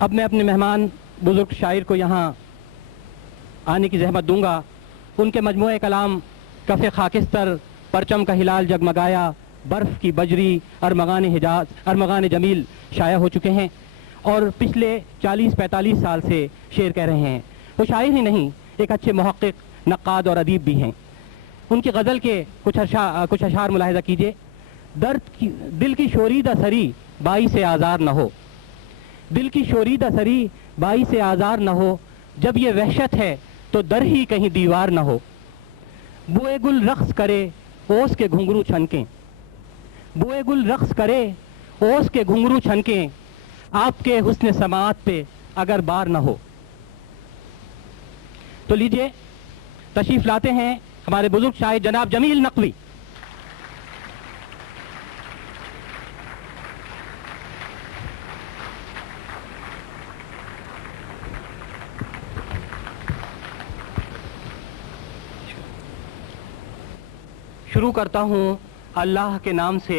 اب میں اپنے مہمان بزرگ شاعر کو یہاں آنے کی زحمت دوں گا. ان کے مجموعہ کلام کف خاکستر، پرچم کا ہلال جگمگایا، برف کی بجری، ارمغان حجاز، ارمغان جمیل شائع ہو چکے ہیں اور پچھلے 40-45 سال سے شعر کہہ رہے ہیں. وہ شاعر ہی نہیں، ایک اچھے محقق، نقاد اور ادیب بھی ہیں. ان کی غزل کے کچھ اشعار ملاحظہ کیجئے. دل کی شوریدہ سری باعث آزار نہ ہو، دل کی شوریدہ سری باعث آزار نہ ہو، جب یہ وحشت ہے تو در ہی کہیں دیوار نہ ہو. بوئے گل رقص کرے اوس کے گھنگرو چھنکیں، بوئے گل رقص کرے اوس کے گھنگرو چھنکیں، آپ کے حسن سماعت پہ اگر بار نہ ہو. تو لیجئے تشریف لاتے ہیں ہمارے بزرگ شاعر جناب جمیل نقوی. شروع کرتا ہوں اللہ کے نام سے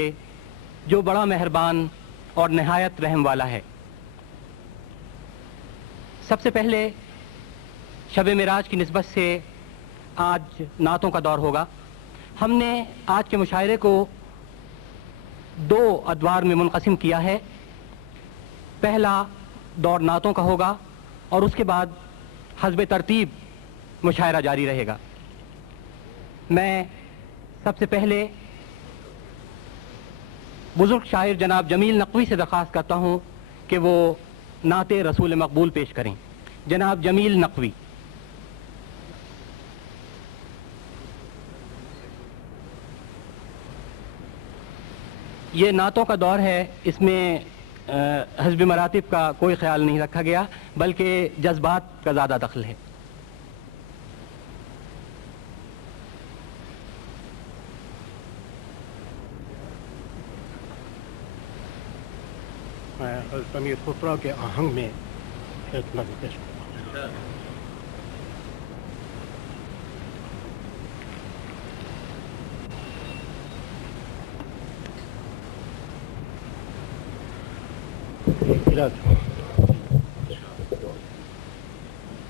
جو بڑا مہربان اور نہایت رحم والا ہے. سب سے پہلے شب معراج کی نسبت سے آج نعتوں کا دور ہوگا. ہم نے آج کے مشاعرے کو 2 ادوار میں منقسم کیا ہے. پہلا دور نعتوں کا ہوگا اور اس کے بعد حسب ترتیب مشاعرہ جاری رہے گا. میں سب سے پہلے بزرگ شاعر جناب جمیل نقوی سے درخواست کرتا ہوں کہ وہ نعت رسول مقبول پیش کریں. جناب جمیل نقوی. یہ نعتوں کا دور ہے، اس میں حسب مراتب کا کوئی خیال نہیں رکھا گیا بلکہ جذبات کا زیادہ دخل ہے. میں امیر خسرو کے آہنگ میں ایک نظم پیش کرتا ہوں.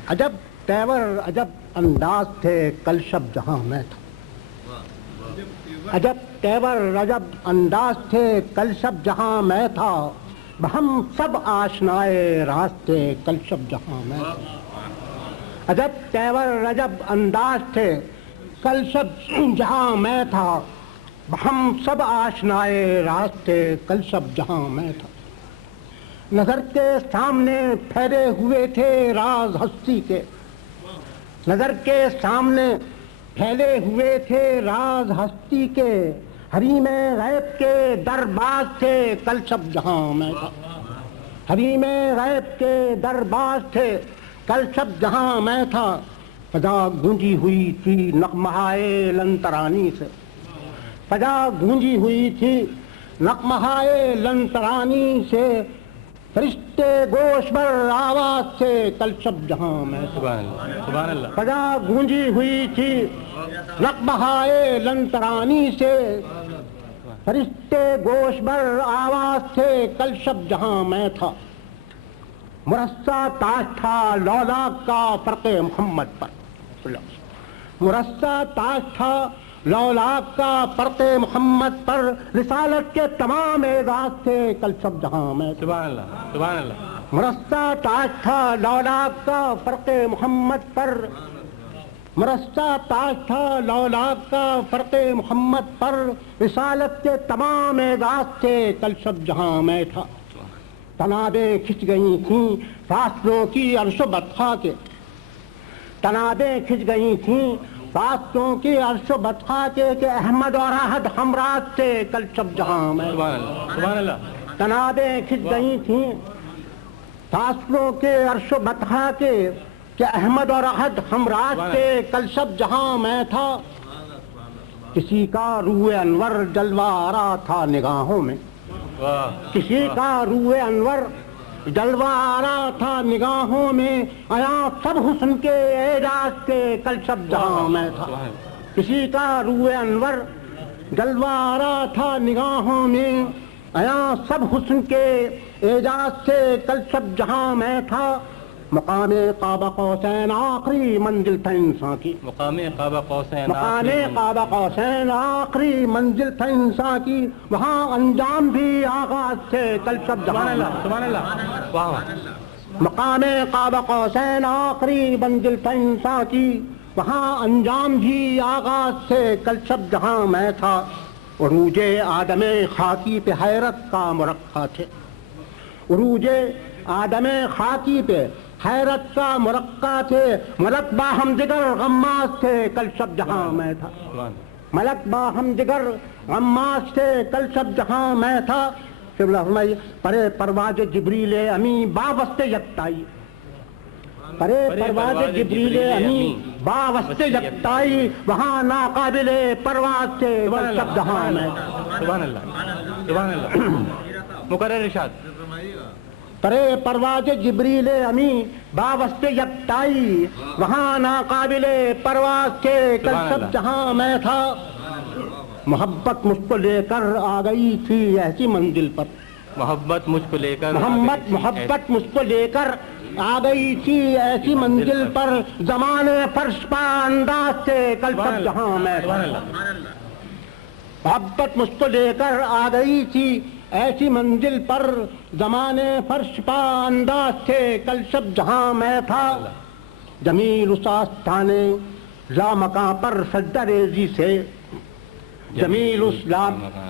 عجب تیور عجب انداز تھے کل شب جہاں میں تھا، عجب تیور عجب انداز تھے کل شب جہاں میں تھا، ہم سب آشنائے راستے کل شب جہاں میں تھا. عجب تیور عجب انداز تھے کل شب جہاں میں تھا، ہم سب آشنائے راستے کل شب جہاں میں تھا. نظر کے سامنے پھیلے ہوئے تھے راز ہستی کے، نظر کے سامنے پھیلے ہوئے تھے راز ہستی کے، حریم غیب کے درباز تھے کل شب جہاں میں تھا. حریم غیب کے درباز تھے کل شب جہاں میں تھا. فضا گونجی ہوئی تھی نغمہائے لن ترانی سے، فضا گونجی ہوئی تھی نغمہائے لن ترانی سے، فرشتے گوش بر آواز سے کل شب جہاں میں تھا. سبحان اللہ. فضا گونجی ہوئی تھی نغمہائے لن ترانی سے، فرشتے گوش بر آواز سے کل شب جہاں میں تھا. مرصع تاج تھا لولاک کا فرق محمد پر، مرصع تاج تھا لولاک کا فرق محمد پر، رسالت کے تمام اعزاز تھے کل شب جہاں میں تھا. سبحان اللہ. سبحان اللہ. مرصع تاج تھا لولاک کا فرق محمد پر، مرصع تاج تھا لولاک کا فرق محمد پر، رسالت کے تمام اعزاز تھے کل شب جہاں میں تھا. تنابیں کھنچ گئی تھیں فاصلوں کی عرش و بطخاں کے، تنابیں کھنچ گئی تھیں فاصلوں کی عرش و بطخاں کے، کہ احمد اور احد ہمراز تھے کل شب جہاں میں. سبحان اللہ. تنابیں کھنچ گئی تھیں فاصلوں کے عرش و بطخاں کے، کہ احمد اور احد ہمراز تھے کل شب جہاں میں تھا. کسی کا روح انور جلوہ آرا تھا نگاہوں میں، کسی کا روح انور جلوہ آرا تھا نگاہوں میں، آیا سب حسن کے اعجاز کے کل شب جہاں میں تھا. کسی کا روح انور جلوہ آرا تھا نگاہوں میں، آیا سب حسن کے اعجاز سے کل شب جہاں میں تھا، مقام قاب قوسین آخری منزل تھا انسان کی، مقام قاب قوسین مقام قاب قوسین آخری منزل تھا انسان کی، وہاں انجام بھی آغاز سے کل شب جہاں سبحان اللہ سبحان اللہ واہ مقام قاب قوسین آخری منزل تھا انسان کی، وہاں انجام بھی آغاز سے کل شب جہاں میں تھا، عروج آدم خاکی پہ حیرت کا مرقع تھے، عروج آدم خاکی پہ حیرت کا مرقع تھے، ملک باہم جگر غماز تھے کل شب جہاں میں تھا، ملک باہم جگر غماز تھے کل شب جہاں میں تھا، پرے پرواز جبریل امی بابست یکتائی، پرے پرواز جبریل امی بابست یکتائی، وہاں ناقابل پرواز تھے کل شب جہاں میں تھا، سبحان اللہ سبحان اللہ مقرر ارشاد پرے پرواز جبریل امی بابست یکتائی، وہاں ناقابل پرواز تھے کل شب جہاں میں تھا، محبت مجھ کو لے کر آ گئی تھی ایسی منزل پر، محبت مجھ کو لے کر محبت مجھ کو لے کر آ گئی تھی ایسی منزل پر، زمانے فرش پا انداز سے کل شب جہاں میں تھا، محبت مجھ کو لے کر آ گئی تھی ایسی منزل پر، زمانے فرش پا انداز سے کل شب جہاں میں تھا، جمیل اس آستانے لامکاں پر سجدہ ریزی سے، جمیل اس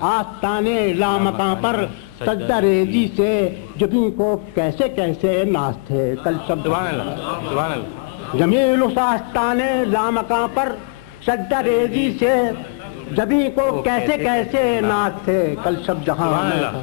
آستانے لامکاں پر سجدہ ریزی سے، جبیں کو کیسے کیسے ناز تھے کل شب سبحان اللہ سبحان اللہ جمیل اس آستانے لامکاں پر سجدہ ریزی سے، جبیں کو کیسے کیسے ناز تھے کل شب جہاں میں تھا۔